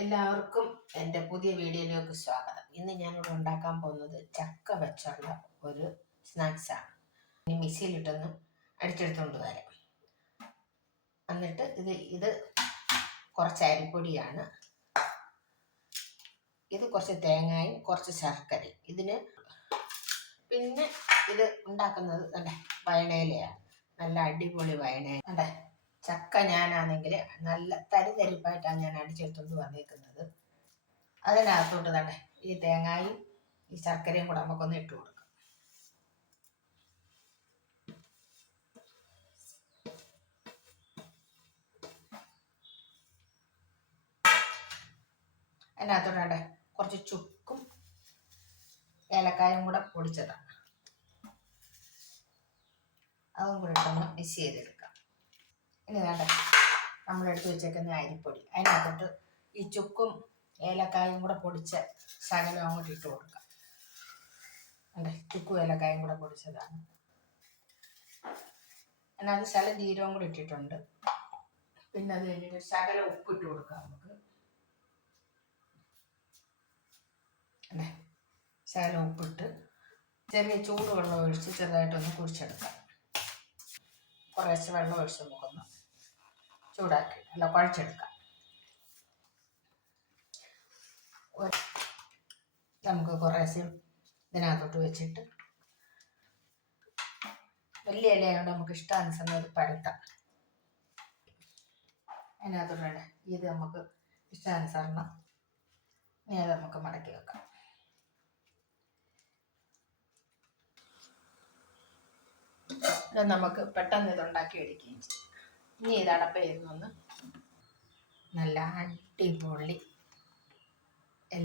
എല്ലാവർക്കും എൻ്റെ പുതിയ വീഡിയോയിലേക്ക് സ്വാഗതം. ഇന്ന് ഞാനിവിടെ ഉണ്ടാക്കാൻ പോകുന്നത് ചക്ക വെച്ചുള്ള ഒരു സ്നാക്സാണ്. ഇനി മിക്സിയിലിട്ടൊന്ന് അടിച്ചെടുത്തുകൊണ്ട് വരാം. എന്നിട്ട് ഇത് കുറച്ച് അരിപ്പൊടിയാണ്, ഇത് കുറച്ച് തേങ്ങയും കുറച്ച് ശർക്കരയും. പിന്നെ ഇത് ഉണ്ടാക്കുന്നത് വയണയിലയാണ്. നല്ല അടിപൊളി വയണയില. ചക്ക ഞാനാണെങ്കിൽ നല്ല തരിതരിപ്പായിട്ടാണ് ഞാൻ അടിച്ചെടുത്തുകൊണ്ട് വന്നേക്കുന്നത്. അതിനകത്തോട്ട് ഈ തേങ്ങയും ഈ ശർക്കരയും കൂടെ നമുക്കൊന്ന് ഇട്ട് കൊടുക്കാം. അതിനകത്തോട്ട് കുറച്ച് ചുക്കും ഏലക്കായും കൂടെ പൊടിച്ചതാണ്. അതും കൂടെ ഇട്ടൊന്ന് മിക്സ് ചെയ്തെടുക്കാം. ഇനി നമ്മളെടുത്ത് വെച്ചേക്കുന്ന അരിപ്പൊടി അതിനകത്തോട്ട് ഈ ചുക്കും ഏലക്കായും കൂടെ പൊടിച്ച ശകലം അങ്ങോട്ട് ഇട്ട് കൊടുക്കാം. ചുക്കും ഏലക്കായും കൂടെ പൊടിച്ചതാണ്. അതിനകത്ത് ശകലം ജീരകവും കൂടി ഇട്ടിട്ടുണ്ട്. പിന്നെ അത് കഴിഞ്ഞിട്ട് ശകലം ഉപ്പിട്ട് കൊടുക്കാം. നമുക്ക് ശകലം ഉപ്പിട്ട് ചെറിയ ചൂട് വെള്ളം ഒഴിച്ച് ചെറുതായിട്ടൊന്ന് കുഴിച്ചെടുക്കാം. കുറേശ്ശെ വെള്ളം ഒഴിച്ച് നമുക്കൊന്ന് ചൂടാക്കി കുഴച്ചെടുക്കാം. നമുക്ക് കുറേശ്ശെ ഇതിനകത്തോട്ട് വെച്ചിട്ട് വലിയ ഇലയായതുകൊണ്ട് നമുക്ക് ഇഷ്ടാനുസരണം ഒരു പരത്താം. അതിനകത്തോട്ട് ഇത് നമുക്ക് ഇഷ്ടാനുസരണം ഇനി അത് നമുക്ക് മടക്കി വെക്കാം. ഇത് നമുക്ക് പെട്ടെന്ന് ഇതുണ്ടാക്കി എടുക്കുകയും ചെയ്യും. ഇനി ഇത് അടപ്പയിരുന്നൊന്ന് നല്ല അടിപൊളി ഇല